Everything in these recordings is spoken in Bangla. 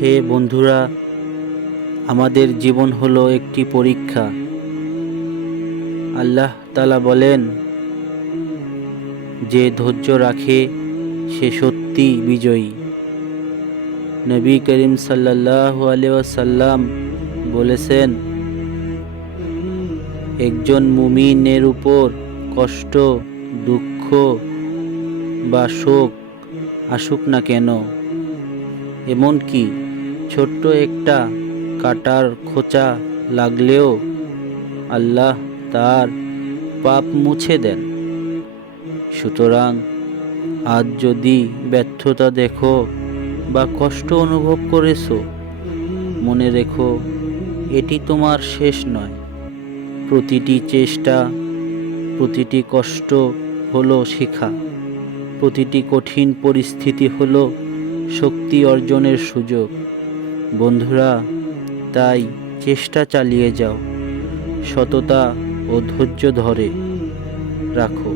হে বন্ধুরা, আমাদের জীবন হলো একটি পরীক্ষা। আল্লাহ তাআলা বলেন, যে ধৈর্য রাখে সে সত্যি বিজয়ী। নবী করিম সাল্লাল্লাহু আলাইহি ওয়াসাল্লাম বলেছেন, একজন মুমিনের উপর কষ্ট, দুঃখ বা শোক আসুক না কেন, এমনকি ছোট্ট একটা কাটার খোঁচা লাগলেও আল্লাহ তার পাপ মুছে দেন। সুতরাং আজ যদি ব্যর্থতা দেখো বা কষ্ট অনুভব করেছো, মনে রেখো এটি তোমার শেষ নয়। প্রতিটি চেষ্টা, প্রতিটি কষ্ট হলো শেখা, প্রতিটি কঠিন পরিস্থিতি হলো শক্তি অর্জনের সুযোগ। বন্ধুরা, তাই চেষ্টা চালিয়ে যাও, সততা ও ধৈর্য ধরে রাখো,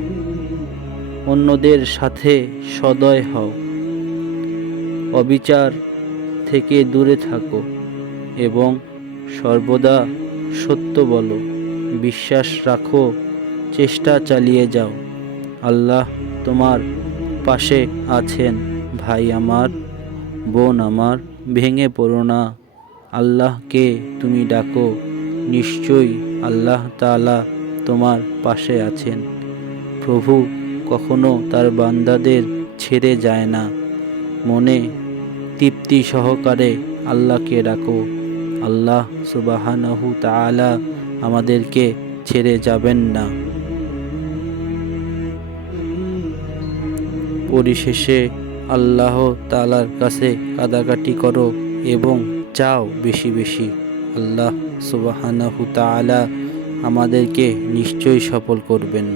অন্যদের সাথে সদয় হও, অবিচার থেকে দূরে থাকো এবং সর্বদা সত্য বলো। বিশ্বাস রাখো, চেষ্টা চালিয়ে যাও, আল্লাহ তোমার পাশে আছেন। ভাই আমার, বোন আমার, ভেঙে পড়ো না, আল্লাহকে তুমি ডাকো, নিশ্চয়ই আল্লাহ তাআলা তোমার পাশে আছেন। প্রভু কখনো তার বান্দাদের ছেড়ে যায় না। মনে তৃপ্তি সহকারে আল্লাহকে ডাকো, আল্লাহ সুবহানাহু তাআলা আমাদেরকে ছেড়ে যাবেন না। পরিশেষে আল্লাহ তাআলার কাছে কাঁদাকাটি করো এবং চাও বেশি বেশি। আল্লাহ সুবহানাহু তাআলা আমাদেরকে নিশ্চয়ই সফল করবেন।